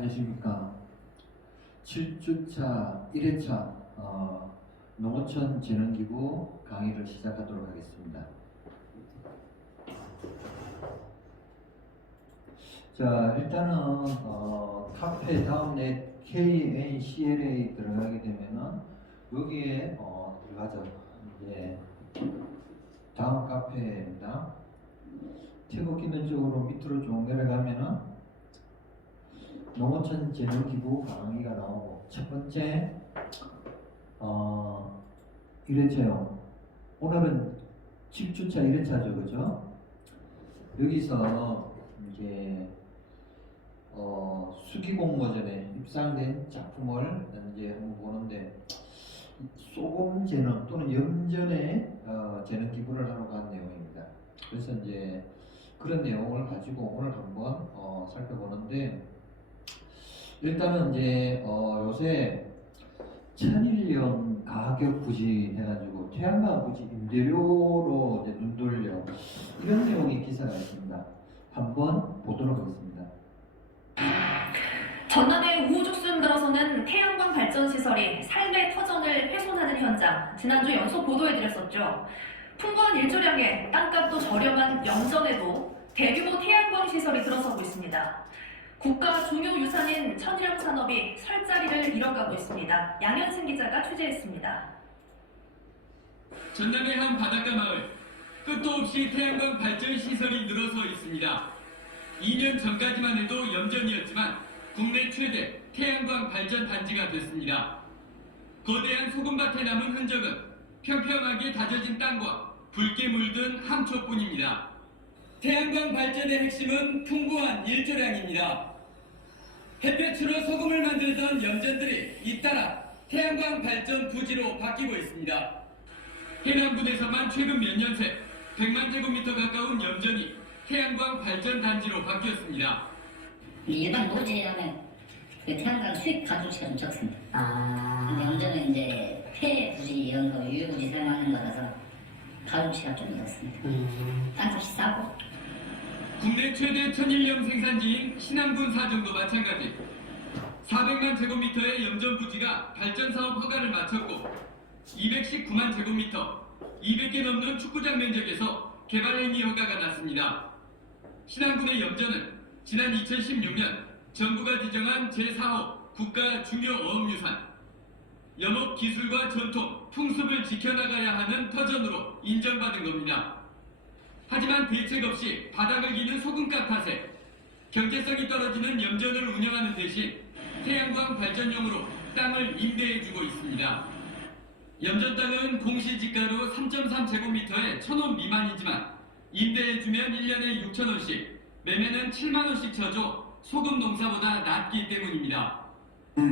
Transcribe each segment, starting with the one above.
안녕하십니까. 7주차 1회차 농어촌 재능기부 강의를 시작하도록 하겠습니다. 자, 일단은 카페 다음에 KNCLA 들어가게 되면은 여기에 들어가죠. 이제 다음 카페입니다. 태국 기본적으로 밑으로 쭉 내려가면은 농어촌 재능기부 강의가 나오고, 첫 번째 1회차요. 오늘은 10주차 1회차죠, 그죠? 여기서 이제 수기공모전에 입상된 작품을 이제 한번 보는데, 소금 재능 또는 염전의 재능 기부를 하려고 한 내용입니다. 그래서 이제 그런 내용을 가지고 오늘 한번 살펴보는데, 일단은 이제 요새 천일염 가격 부진 해가지고 태양광 부진 임대료로 이제 눈 돌려, 이런 내용의 기사가 있습니다. 한번 보도록 하겠습니다. 전남의 우후죽순 들어서는 태양광 발전 시설이 삶의 터전을 훼손하는 현장, 지난주 연속 보도해드렸었죠. 풍부한 일조량에 땅값도 저렴한 염전에도 대규모 태양광 시설이 들어서고 있습니다. 국가 중요 유산인 천일염 산업이 설 자리를 잃어가고 있습니다. 양현승 기자가 취재했습니다. 전남의 한 바닷가 마을, 끝도 없이 태양광 발전 시설이 늘어서 있습니다. 2년 전까지만 해도 염전이었지만 국내 최대 태양광 발전 단지가 됐습니다. 거대한 소금밭에 남은 흔적은 평평하게 다져진 땅과 붉게 물든 함초뿐입니다. 태양광 발전의 핵심은 풍부한 일조량입니다. 햇볕으로 소금을 만들던 염전들이 잇따라 태양광 발전 부지로 바뀌고 있습니다. 해남군에서만 최근 몇 년 새 100만 제곱미터 가까운 염전이 태양광 발전 단지로 바뀌었습니다. 일반 노즐이라면 그 태양광 수입 가중치가 좀 적습니다. 근데 염전은 이제 폐 부지 이런 거 유효 부지 사용하는 거라서 가중치가 좀 적습니다. 땅값이 싸고. 국내 최대 천일염 생산지인 신안군 사정도 마찬가지. 400만 제곱미터의 염전 부지가 발전 사업 허가를 마쳤고 219만 제곱미터, 200개 넘는 축구장 면적에서 개발 행위 허가가 났습니다. 신안군의 염전은 지난 2016년 정부가 지정한 제4호 국가 중요 어업유산, 염업 기술과 전통, 풍습을 지켜나가야 하는 터전으로 인정받은 겁니다. 하지만 대책 없이 바닥을 기는 소금값 탓에 경제성이 떨어지는 염전을 운영하는 대신 태양광 발전용으로 땅을 임대해주고 있습니다. 염전 땅은 공시지가로 3.3제곱미터에 1,000원 미만이지만 임대해주면 1년에 6,000원씩, 매매는 7만원씩 쳐줘 소금 농사보다 낮기 때문입니다.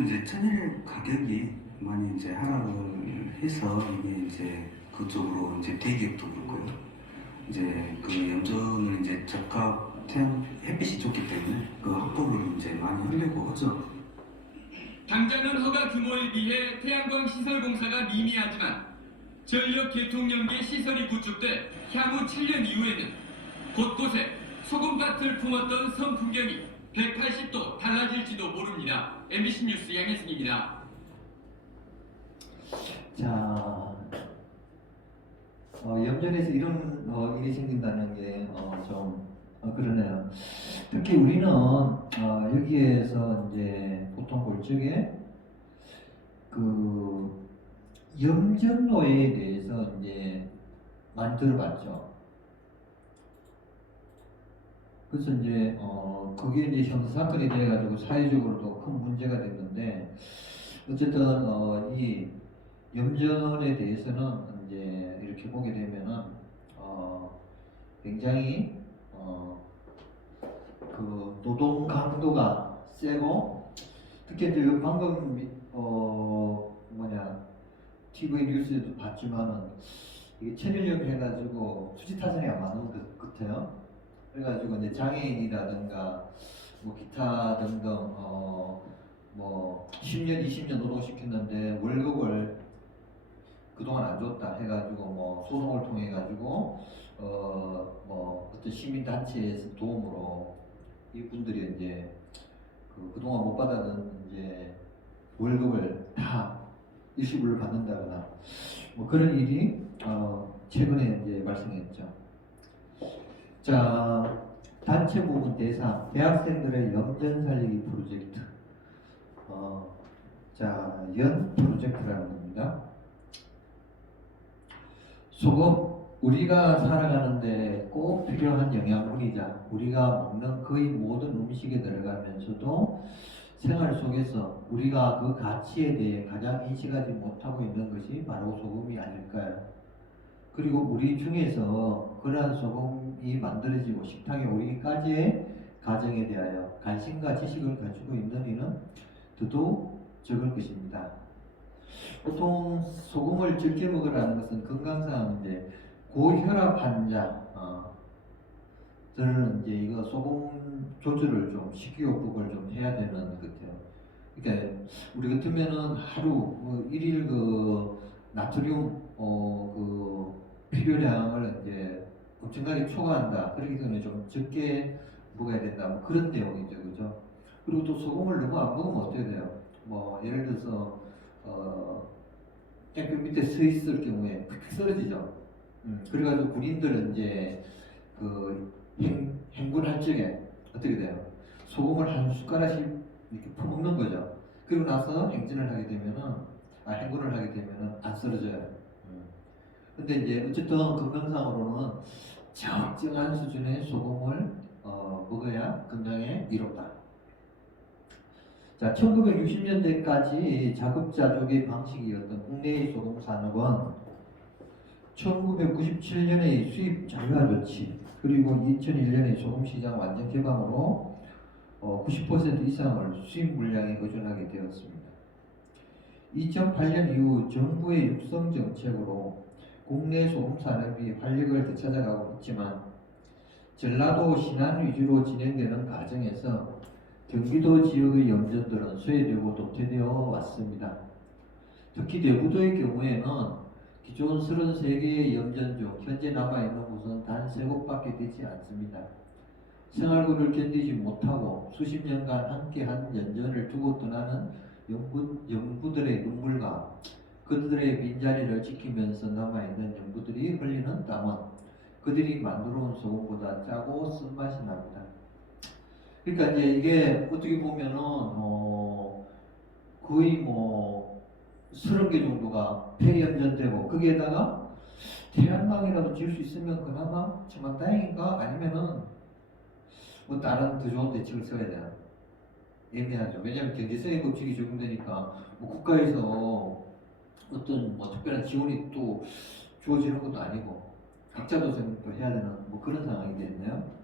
이제 천일 가격이 많이 이제 하락을 해서 이게 이제 그쪽으로 이제 대기업도 그렇고요. 이제 그 염전을 이제 적합 햇빛이 좋기 때문에 그 확보를 이제 많이 하려고 하죠. 당장은 허가 규모에 비해 태양광 시설 공사가 미미하지만 전력 개통 연계 시설이 구축돼 향후 7년 이후에는 곳곳에 소금밭을 품었던 섬 풍경이 180도 달라질지도 모릅니다. MBC 뉴스 양혜승입니다. 자, 염전에서 이런 일이 생긴다는 게 좀 그러네요. 특히 우리는 여기에서 이제 보통 볼 적에 그 염전노예에 대해서 이제 많이 들어봤죠. 그래서 이제 그게 이제 형사 사건이 돼가지고 사회적으로도 큰 문제가 됐는데, 어쨌든 이 염전에 대해서는 이제 이렇게 보게 되면은 굉장히 그 노동 강도가 세고, 특히 이제 방금 TV 뉴스에도 봤지만은 이게 천일염 해가지고 수지타산이 안 맞는 것 같아요. 그래가지고 이제 장애인이라든가 뭐 기타 등등 뭐 10년 20년 노동시켰는데 월급을 그동안 안 줬다 해가지고 뭐 소송을 통해 가지고 뭐 어떤 시민단체에서 도움으로 이분들이 이제 그동안 못 받았던 이제 월급을 다 일시불로 받는다거나 뭐 그런 일이 최근에 이제 발생했죠. 자, 단체 부문 대상 대학생들의 염전 살리기 프로젝트. 자, 연 프로젝트라는 겁니다. 소금, 우리가 살아가는데 꼭 필요한 영양분이자 우리가 먹는 거의 모든 음식에 들어가면서도 생활 속에서 우리가 그 가치에 대해 가장 인식하지 못하고 있는 것이 바로 소금이 아닐까요? 그리고 우리 중에서 그러한 소금이 만들어지고 식탁에 오르기까지의 과정에 대하여 관심과 지식을 가지고 있는 이는 더더욱 적을 것입니다. 보통 소금을 적게 먹으라는 것은 건강상인데 고혈압 환자 들은 이제 이거 소금 조절을 좀 식이요법을 좀 해야 되는 것 같아요. 그러니까 우리 같으면은 하루 일일 그 나트륨 그 필요량을 이제 엄청나게 초과한다. 그렇기 때문에 좀 적게 먹어야 된다. 뭐 그런 내용이죠, 그죠? 그리고 또 소금을 너무 안 먹으면 어떻게 돼요? 뭐 예를 들어서 땡볕 밑에 서 있을 경우에 푹 쓰러지죠. 그래가지고 군인들은 이제 그 행군할 적에 어떻게 돼요? 소금을 한 숟가락씩 이렇게 퍼먹는 거죠. 그리고 나서 행진을 하게 되면은 행군을 하게 되면은 안 쓰러져요. 근데 이제 어쨌든 건강상으로는 적정한 수준의 소금을 먹어야 건강에 이롭다. 자, 1960년대까지 자급자족의 방식이었던 국내의 소금 산업은 1997년의 수입 자유화 조치 그리고 2001년의 소금 시장 완전 개방으로 90% 이상을 수입 물량에 의존하게 되었습니다. 2008년 이후 정부의 육성 정책으로 국내 소금 산업이 활력을 되찾아가고 있지만 전라도 신안 위주로 진행되는 과정에서 경기도 지역의 염전들은 쇠되고 도태되어 왔습니다. 특히 대부도의 경우에는 기존 33개의 염전 중 현재 남아있는 곳은 단 3곳밖에 되지 않습니다. 생활고를 견디지 못하고 수십 년간 함께한 연전을 두고 떠나는 영부들의 눈물과 그들의 빈자리를 지키면서 남아있는 영부들이 흘리는 땀은 그들이 만들어 온 소금보다 짜고 쓴맛이 납니다. 그러니까 이제 이게 어떻게 보면은 거의 뭐 30개 정도가 폐연전되고 거기에다가 태양광이라도 지을 수 있으면 그나마 정말 다행인가 아니면은 뭐 다른 더 좋은 대책을 써야 되나 애매하죠. 왜냐하면 경제성의 법칙이 적용되니까 뭐 국가에서 어떤 뭐 특별한 지원이 또 주어지는 것도 아니고 각자 도생도 해야 되는 뭐 그런 상황이 됐네요.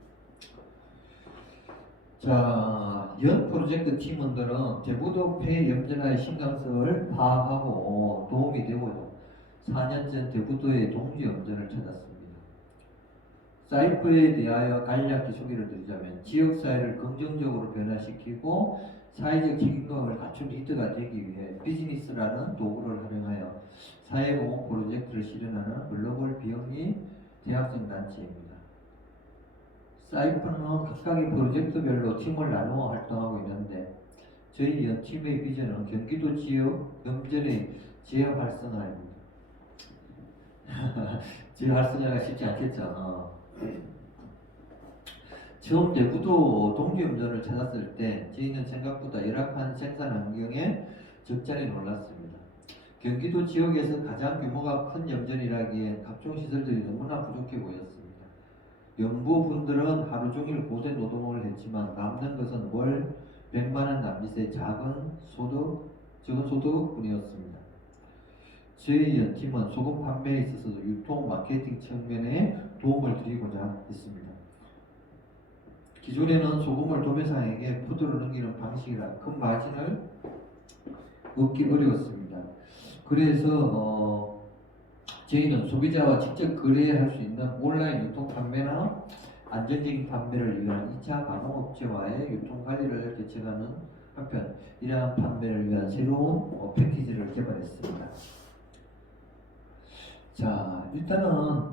자, 연 프로젝트 팀원들은 대부도 폐염전화의 심각성을 파악하고 도움이 되고요. 4년 전 대부도의 동지염전을 찾았습니다. 사이프에 대하여 간략히 소개를 드리자면 지역사회를 긍정적으로 변화시키고 사회적 책임감을 갖춘 리더가 되기 위해 비즈니스라는 도구를 활용하여 사회공헌 프로젝트를 실현하는 글로벌 비영리 대학생 단체입니다. 사이프는 각각의 프로젝트별로 팀을 나누어 활동하고 있는데 저희 연팀의 비전은 경기도 지역 염전의 재활성화입니다. 재활성화가 쉽지 않겠죠. 처음 대부도 동지염전을 찾았을 때 저희는 생각보다 열악한 생산 환경에 적잖이 놀랐습니다. 경기도 지역에서 가장 규모가 큰 염전이라기에 각종 시설들이 너무나 부족해 보였습니다. 연구분들은 하루 종일 고된 노동을 했지만 남는 것은 월 100만원 남짓의 적은 소득뿐이었습니다. 저희 연팀은 소금 판매에 있어서도 유통 마케팅 측면에 도움을 드리고자 했습니다. 기존에는 소금을 도매상에게 푸드로 넘기는 방식이라 큰 마진을 얻기 어려웠습니다. 그래서 저희는 소비자와 직접 거래할 수 있는 온라인 유통 판매나 안정적인 판매를 위한 2차 가공업체와의 유통 관리를 개척하는 한편 이러한 판매를 위한 새로운 패키지를 개발했습니다. 자, 일단은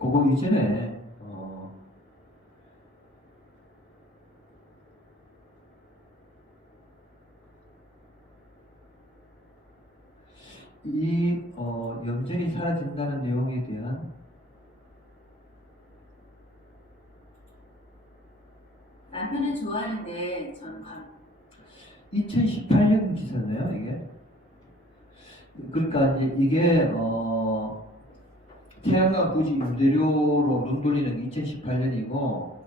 그거 이전에 이 염전이 사라진다는 내용에 대한 남편은 좋아하는데 전 2018년 기사네요, 이게. 그러니까 이게 태양광 부지 임대료로 눈 돌리는 게 2018년이고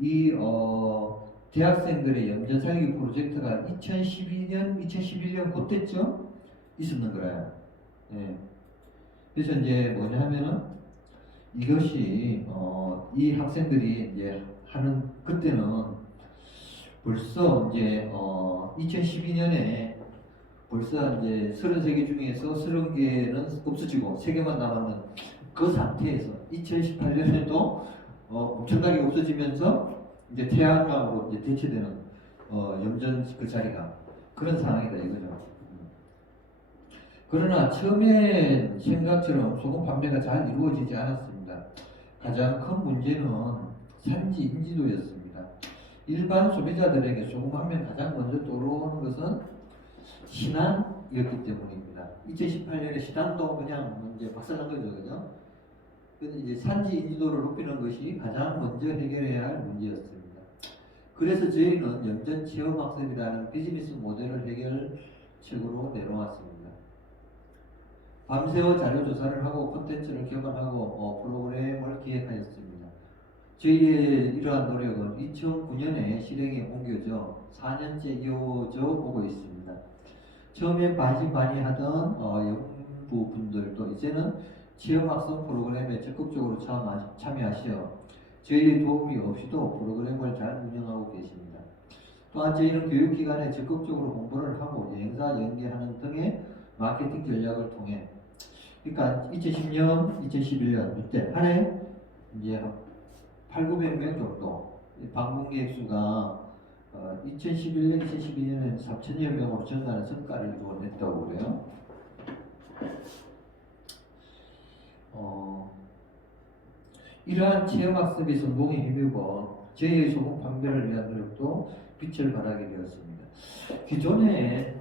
이 대학생들의 염전 살리기 프로젝트가 2011년 그때쯤 있었는 거예요. 예. 그래서 이제 뭐냐 하면은 이것이 이 학생들이 이제 하는 그때는 벌써 이제 2012년에 벌써 이제 33개 중에서 30개는 없어지고 3개만 남았는 그 상태에서 2018년에도 엄청나게 없어지면서 이제 태양광으로 이제 대체되는 염전 그 자리가 그런 상황이다 이거죠. 그러나 처음에 생각처럼 소금 판매가 잘 이루어지지 않았습니다. 가장 큰 문제는 산지 인지도였습니다. 일반 소비자들에게 소금하면 가장 먼저 떠오르는 것은 신안이었기 때문입니다. 2018년에 신안도 그냥 이제 박살난 거죠, 그죠? 그래서 이제 산지 인지도를 높이는 것이 가장 먼저 해결해야 할 문제였습니다. 그래서 저희는 염전 체험학습이라는 비즈니스 모델을 해결책으로 내놓았습니다. 밤새워 자료 조사를 하고 콘텐츠를 개발하고 프로그램을 기획하였습니다. 저희의 이러한 노력은 2009년에 실행에 옮겨져 4년째 이어져 오고 있습니다. 처음에 많이 하던 연구분들도 이제는 체험학습 프로그램에 적극적으로 참여하시어 저희의 도움이 없이도 프로그램을 잘 운영하고 계십니다. 또한 저희는 교육기관에 적극적으로 홍보를 하고 여행사 연계하는 등의 마케팅 전략을 통해 그러니까 2010년, 2011년 이때 한 해 이제 8,900명 정도 방문객 수가 2011년, 2012년에는 3,000여 명으로 증가하는 성과를 이루어냈다고 그래요. 이러한 체험학습이 성공에 힘입어 저희의 소금 판매를 위한 노력도 빛을 발하게 되었습니다. 기존에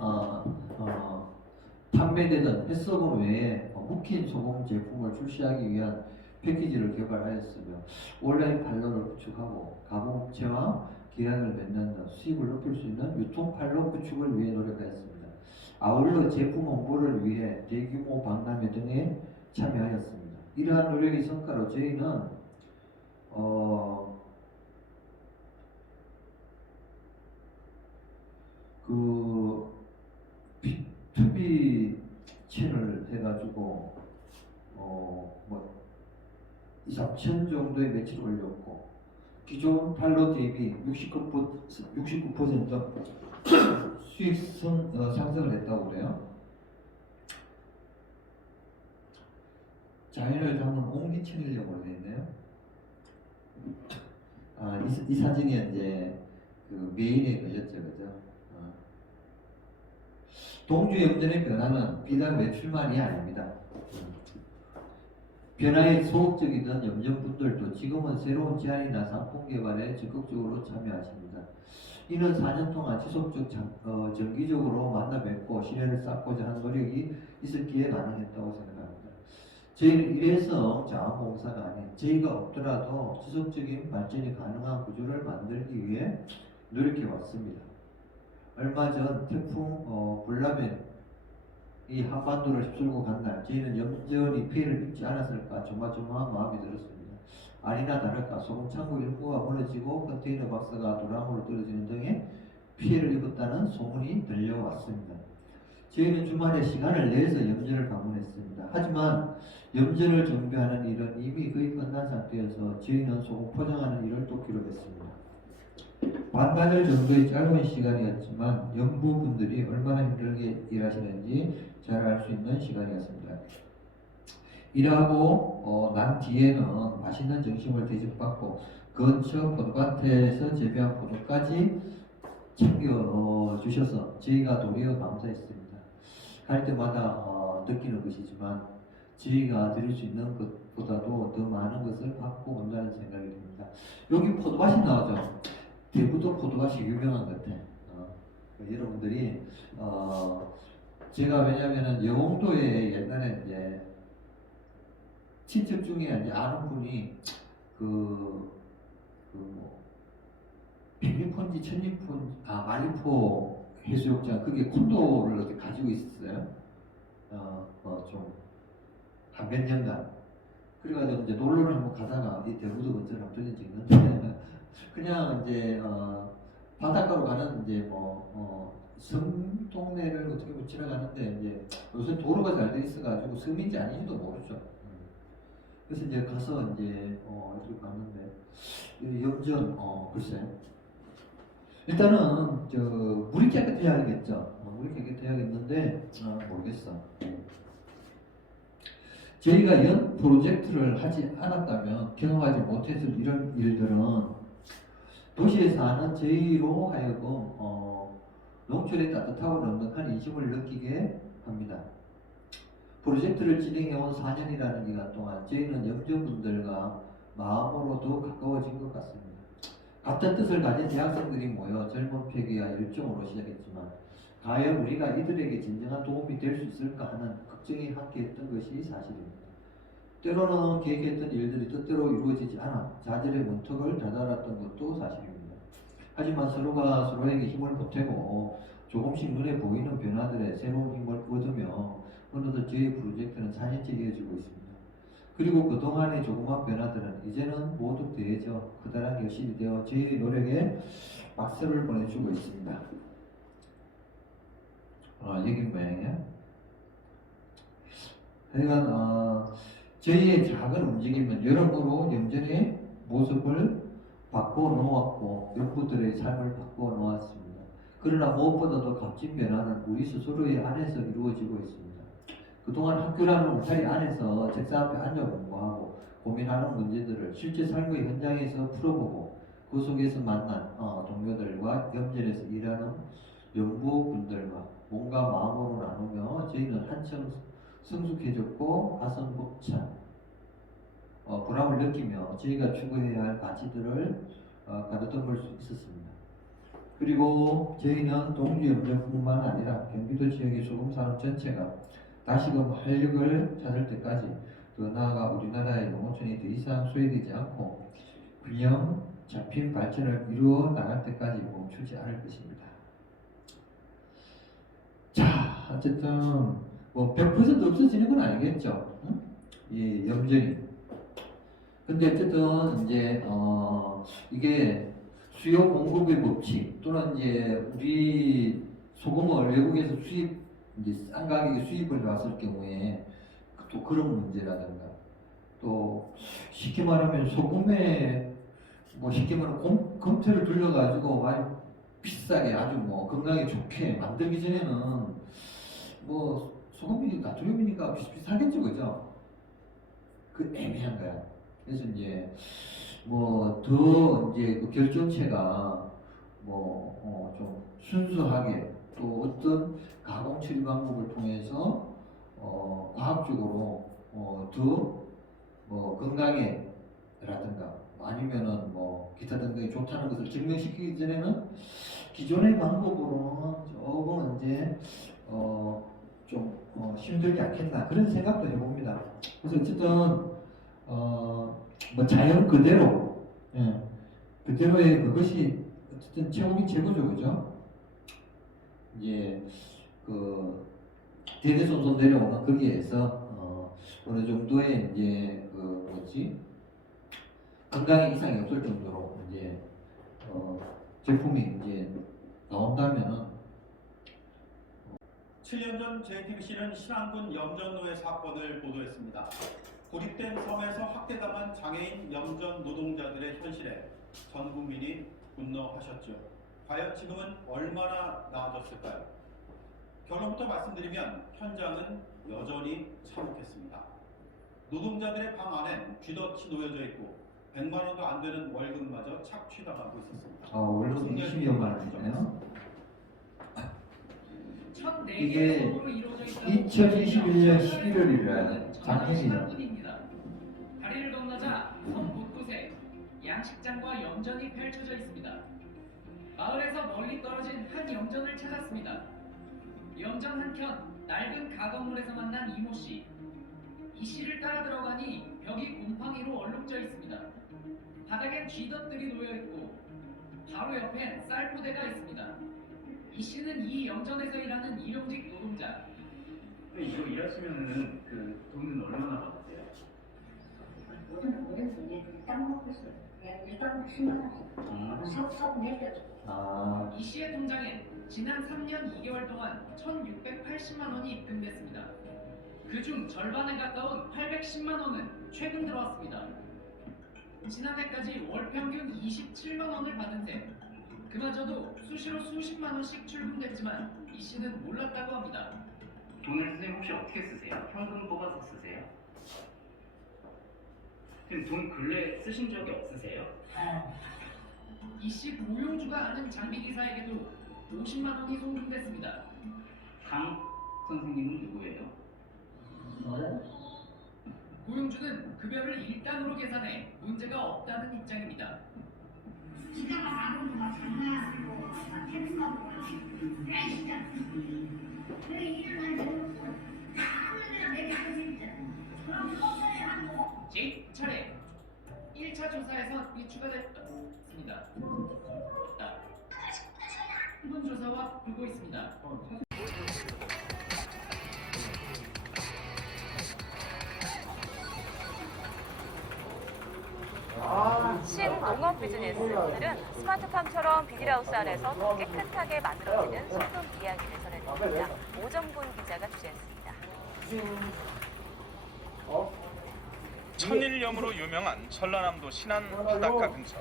판매되던 햇소금 외에 묵힌 소금 제품을 출시하기 위한 패키지를 개발하였으며 온라인 판로를 구축하고 가공업체와 계약을 맺는 등 수입을 높일 수 있는 유통 판로 구축을 위해 노력하였습니다. 아울러 제품 홍보를 위해 대규모 박람회 등에 참여하였습니다. 이러한 노력의 성과로 저희는 그 B2B 채널 해가지고 뭐 2,3천 정도의 매출을 올렸고 기존 판로 대비 69% 수익성 상승을 했다고 그래요. 자연을 담은 옹기천일염으로 되어 있네요. 이 사진이 이제 그 메인에 걸렸죠, 그죠? 동주 염전의 변화는 비단 매출만이 아닙니다. 변화에 소극적이던 염전분들도 지금은 새로운 제안이나 상품 개발에 적극적으로 참여하십니다. 이는 4년 동안 지속적 정기적으로 만나 뵙고 신뢰를 쌓고자 하는 노력이 있었기에 가능했다고 생각합니다. 저희는 일회성 자원봉사가 아닌 저희가 없더라도 지속적인 발전이 가능한 구조를 만들기 위해 노력해 왔습니다. 얼마 전 태풍 불라멘 이 한반도를 휩쓸고 간 날 저희는 염전이 피해를 입지 않았을까 조마조마한 마음이 들었습니다. 아니나 다를까 소금 창고 일부가 무너지고 컨테이너 박스가 도랑으로 떨어지는 등의 피해를 입었다는 소문이 들려왔습니다. 저희는 주말에 시간을 내서 염전을 방문했습니다. 하지만 염전을 정비하는 일은 이미 거의 끝난 상태여서 저희는 소금 포장하는 일을 돕기로 했습니다. 반나절 정도의 짧은 시간이었지만 연구분들이 얼마나 힘들게 일하시는지 잘 알 수 있는 시간이었습니다. 일하고 난 뒤에는 맛있는 점심을 대접받고 근처 포도밭에서 재배한 포도까지 챙겨주셔서 저희가 도리어 감사했습니다. 갈 때마다 느끼는 것이지만 저희가 드릴 수 있는 것보다도 더 많은 것을 받고 온다는 생각이 듭니다. 여기 포도밭이 나오죠. 대구도 포도밭이 유명한 것 같아. 여러분들이 제가 왜냐면은 영흥도에 옛날에 이제 친척 중에 이제 아는 분이 뭐 백리폰지 천리폰 말리포 해수욕장 그게 콘도를 어떻게 가지고 있었어요. 좀 한 몇 년간. 그래가지고 이제 놀러를 한번 가다가 이 대구도 근처를 한번 들린 적이 있는데 그냥 이제 바닷가로 가는 이제 섬 동네를 어떻게 보면 지나가는데 이제 요새 도로가 잘 돼 있어가지고 섬인지 아닌지도 모르죠. 그래서 이제 가서 이제 이렇게 봤는데 이 염전 글쎄 일단은 물이 깨끗해야겠죠. 물이 깨끗해야겠는데 모르겠어. 저희가 연 프로젝트를 하지 않았다면 경험하지 못했을 이런 일들은 도시에 사는 저희로 하여금 농촌의 따뜻하고 넉넉한 인심을 느끼게 합니다. 프로젝트를 진행해온 4년이라는 기간 동안 저희는 염전분들과 마음으로도 가까워진 것 같습니다. 같은 뜻을 가진 대학생들이 모여 젊은 패기와 열정으로 시작했지만 과연 우리가 이들에게 진정한 도움이 될 수 있을까 하는 걱정이 함께했던 것이 사실입니다. 때로는 계획했던 일들이 뜻대로 이루어지지 않아 좌절의 문턱을 다다랐던 것도 사실입니다. 하지만 서로가 서로에게 힘을 보태고 조금씩 눈에 보이는 변화들에 새로운 힘을 얻으며 어느덧 저희 프로젝트는 4년째 이어지고 있습니다. 그리고 그동안의 조그만 변화들은 이제는 모두 더해져 커다란 결실이 되어 저희의 노력에 박수를 보내주고 있습니다. 여긴 모양이야. 하여간 저희의 작은 움직임은 여러모로 염전의 모습을 바꿔 놓았고 연구들의 삶을 바꿔 놓았습니다. 그러나 무엇보다도 값진 변화는 우리 스스로의 안에서 이루어지고 있습니다. 그동안 학교라는 울타리 안에서 책상 앞에 앉아 공부하고 고민하는 문제들을 실제 삶의 현장에서 풀어보고 그 속에서 만난 동료들과 염전에서 일하는 연구분들과 몸과 마음으로 나누며 저희는 한층 성숙해졌고 가슴 벅찬 보람을 느끼며 저희가 추구해야 할 가치들을 가르쳐볼 수 있었습니다. 그리고 저희는 동주 염전뿐만 아니라 경기도 지역의 소금산업 전체가 다시금 활력을 찾을 때까지 더 나아가 우리나라의 농어촌이 더 이상 소외되지 않고 균형 잡힌 발전을 이루어 나갈 때까지 멈추지 않을 것입니다. 자, 어쨌든 100% 없어지는 건 아니겠죠. 응? 이 염전이. 근데 어쨌든 이제 이게 수요 공급의 법칙 또는 이제 우리 소금을 외국에서 이제 싼 가격에 수입을 해왔을 경우에 또 그런 문제라든가 또 쉽게 말하면 소금에 쉽게 말하면 검토를 돌려가지고 아주 비싸게 아주 건강에 좋게 만들기 전에는 소금이 나트륨이니까 비슷비슷하겠죠, 그죠? 그 애매한 거야. 그래서 이제 더 이제 그 결정체가 좀 순수하게 또 어떤 가공 처리 방법을 통해서 과학적으로 더 건강에라든가 아니면은 기타 등등이 좋다는 것을 증명시키기 전에는 기존의 방법으로는 조금 이제 좀 힘들지 않겠나 그런 생각도 해봅니다. 그래서 어쨌든 자연 그대로 그대로의 그것이 어쨌든 최고긴 최고죠, 그죠? 이제 그 대대손손 내려오는 거기에서 어느 정도의 이제 건강에 이상이 없을 정도로 이제 제품이 이제 나온다면은 7년 전 JTBC는 신안군 염전노예 사건을 보도했습니다. 고립된 섬에서 학대당한 장애인 염전 노동자들의 현실에 전 국민이 분노하셨죠. 과연 지금은 얼마나 나아졌을까요? 결론부터 말씀드리면 현장은 여전히 참혹했습니다. 노동자들의 방 안엔 쥐덫이 놓여져 있고 100만 원도 안 되는 월급마저 착취당하고 있었습니다. 월급 20여만 원이네요. 이게 2021년 11월이라 작년이죠. 다리를 건너자 섬 곳곳에 양식장과 염전이 펼쳐져 있습니다. 마을에서 멀리 떨어진 한 염전을 찾았습니다. 염전 한 켠 낡은 가건물에서 만난 이모 씨. 이 씨를 따라 들어가니 벽이 곰팡이로 얼룩져 있습니다. 바닥엔 쥐덫들이 놓여 있고 바로 옆엔 쌀포대가 있습니다. 이 씨는 이 염전에서 일하는 일용직 노동자. 이거 일하시면은 그 돈은 얼마나 받으세요? 모든 분이 땅 먹고 있어요. 일단 10만 원씩. 사업 내죠. 아, 이 씨의 통장엔 지난 3년 2개월 동안 1,680만 원이 입금됐습니다. 그중 절반에 가까운 810만 원은 최근 들어왔습니다. 지난해까지 월 평균 27만 원을 받은 셈. 그마저도 수시로 수십만 원씩 출금됐지만 이 씨는 몰랐다고 합니다. 돈을 선생님 혹시 어떻게 쓰세요? 현금 뽑아서 쓰세요? 지금 돈 근래 쓰신 적이 없으세요? 이 씨 고용주가 아는 장비기사에게도 50만 원이 송금됐습니다. 강 선생님은 누구예요? 고용주는 급여를 1단으로 계산해 문제가 없다는 입장입니다. 제2차례 1차 조사에서 이 추가됐습니다. 이번 조사와 불고 있습니다. 신농업 비즈니스들은 스마트팜처럼 비닐하우스 안에서 더 깨끗하게 만들어지는 소금 이야기를 전해드립니다. 오정곤 기자가 취재했습니다. 천일염으로 유명한 전라남도 신안 바닷가 근처.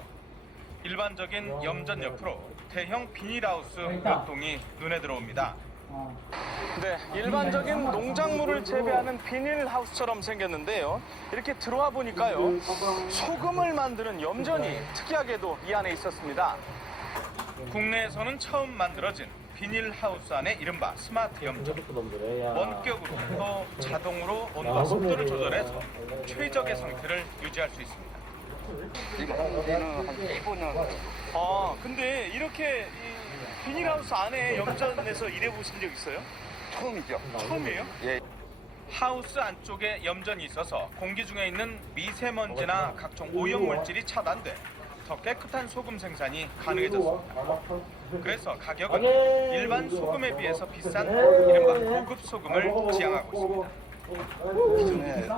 일반적인 염전 옆으로 대형 비닐하우스 몇 동이 눈에 들어옵니다. 네, 일반적인 농작물을 재배하는 비닐하우스처럼 생겼는데요. 이렇게 들어와 보니까요, 소금을 만드는 염전이 특이하게도 이 안에 있었습니다. 국내에서는 처음 만들어진 비닐하우스 안에 이른바 스마트 염전. 원격으로 또 자동으로 온도와 습도를 조절해서 최적의 상태를 유지할 수 있습니다. 아, 근데 이렇게 이 비닐하우스 안에 염전에서 일해보신 적 있어요? 처음이죠. 처음이에요? 예. 하우스 안쪽에 염전이 있어서 공기 중에 있는 미세먼지나 각종 오염물질이 차단돼 더 깨끗한 소금 생산이 가능해졌습니다. 그래서 가격은 일반 소금에 비해서 비싼 이른바 고급 소금을 지향하고 있습니다. 기존에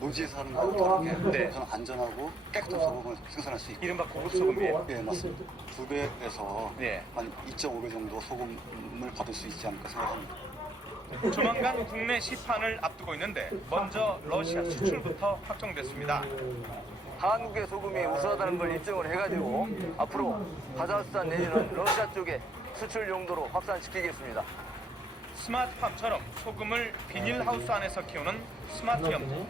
노지에서 하는 거하고 다르게 저는 안전하고 깨끗한 소금을 생산할 수 있고. 이른바 고급 소금이에요? 예, 맞습니다. 2배에서 네. 한 2.5배 정도 소금을 받을 수 있지 않을까 생각합니다. 조만간 국내 시판을 앞두고 있는데 먼저 러시아 수출부터 확정됐습니다. 한국의 소금이 우수하다는 걸 입증을 해가지고 앞으로 카자흐스탄 내지는 러시아 쪽에 수출 용도로 확산시키겠습니다. 스마트팜처럼 소금을 비닐하우스 안에서 키우는 스마트 염전.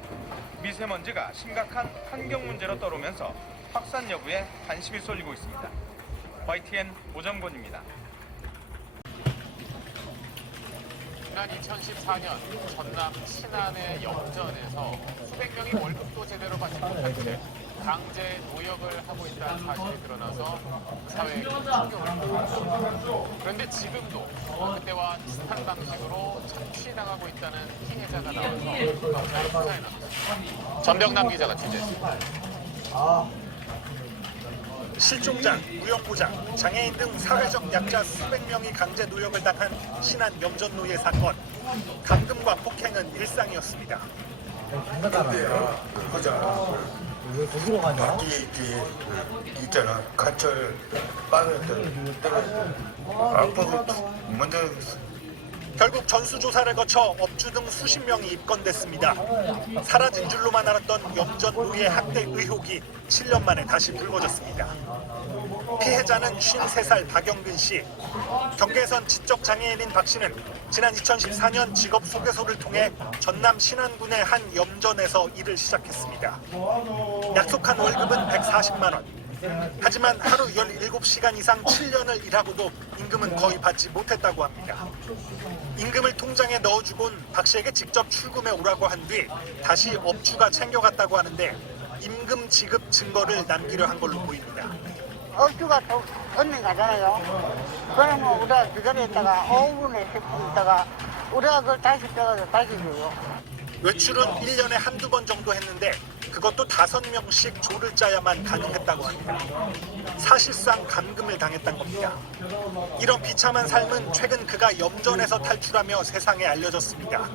미세먼지가 심각한 환경 문제로 떠오르면서 확산 여부에 관심이 쏠리고 있습니다. YTN 오정곤입니다. 지난 2014년 전남 신안의 염전에서 수백 명이 월급도 제대로 받지 못한 채 강제 노역을 하고 있다는 사실이 드러나서 사회에 큰 충격을 받았습니다. 그런데 지금도 그때와 비슷한 방식으로 착취당하고 있다는 피해자가 나와서 경찰에 수사에 나갔습니다. 전병남 기자가 취재했습니다. 실종자, 무역부장, 장애인 등 사회적 약자 수백 명이 강제 노역을 당한 신안 염전노예 사건. 감금과 폭행은 일상이었습니다. 왜 거기로 가냐? 밖에 있잖아. 관철 빠졌던 아빠가 먼저 결국 전수조사를 거쳐 업주 등 수십 명이 입건됐습니다. 사라진 줄로만 알았던 염전 노예 학대 의혹이 7년 만에 다시 불거졌습니다. 피해자는 53살 박영근 씨. 경계선 지적 장애인인 박 씨는 지난 2014년 직업 소개소를 통해 전남 신안군의 한 염전에서 일을 시작했습니다. 약속한 월급은 140만 원. 하지만 하루 17시간 이상 7년을 일하고도 임금은 거의 받지 못했다고 합니다. 임금을 통장에 넣어주곤 박 씨에게 직접 출금해 오라고 한 뒤 다시 업주가 챙겨갔다고 하는데 임금 지급 증거를 남기려 한 걸로 보입니다. 업주가 돈 가잖아요. 그러면 우리가 그 자리에 있다가 5분에 10분 있다가 우리가 그걸 다시 빼가지고 다시 줘요. 외출은 1년에 한두 번 정도 했는데 그것도 5명씩 조를 짜야만 가능했다고 합니다. 사실상 감금을 당했던 겁니다. 이런 비참한 삶은 최근 그가 염전에서 탈출하며 세상에 알려졌습니다.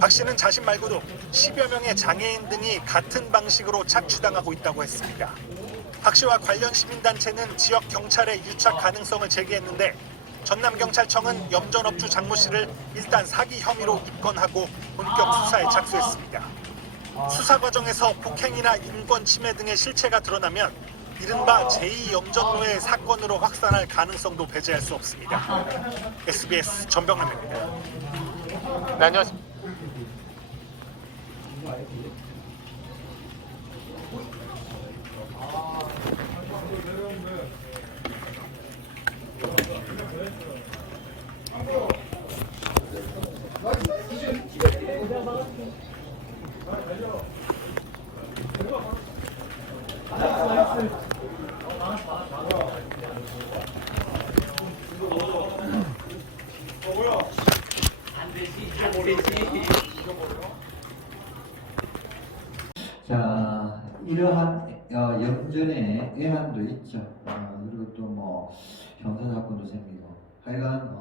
박 씨는 자신 말고도 10여 명의 장애인 등이 같은 방식으로 착취당하고 있다고 했습니다. 박 씨와 관련 시민단체는 지역 경찰에 유착 가능성을 제기했는데 전남경찰청은 염전업주 장모 씨를 일단 사기 혐의로 입건하고 본격 수사에 착수했습니다. 수사 과정에서 폭행이나 인권 침해 등의 실체가 드러나면 이른바 제2염전노예 사건으로 확산할 가능성도 배제할 수 없습니다. SBS 전병남입니다. 네, 안녕하십니까. 자, 이러한 염전의 애환도 있죠. 그리고 또 뭐 형사 사건도 생기고 하여간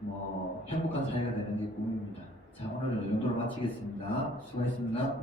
뭐 행복한 사회가 되는 게 꿈입니다. 자, 오늘 이 정도로 마치겠습니다. 수고하셨습니다.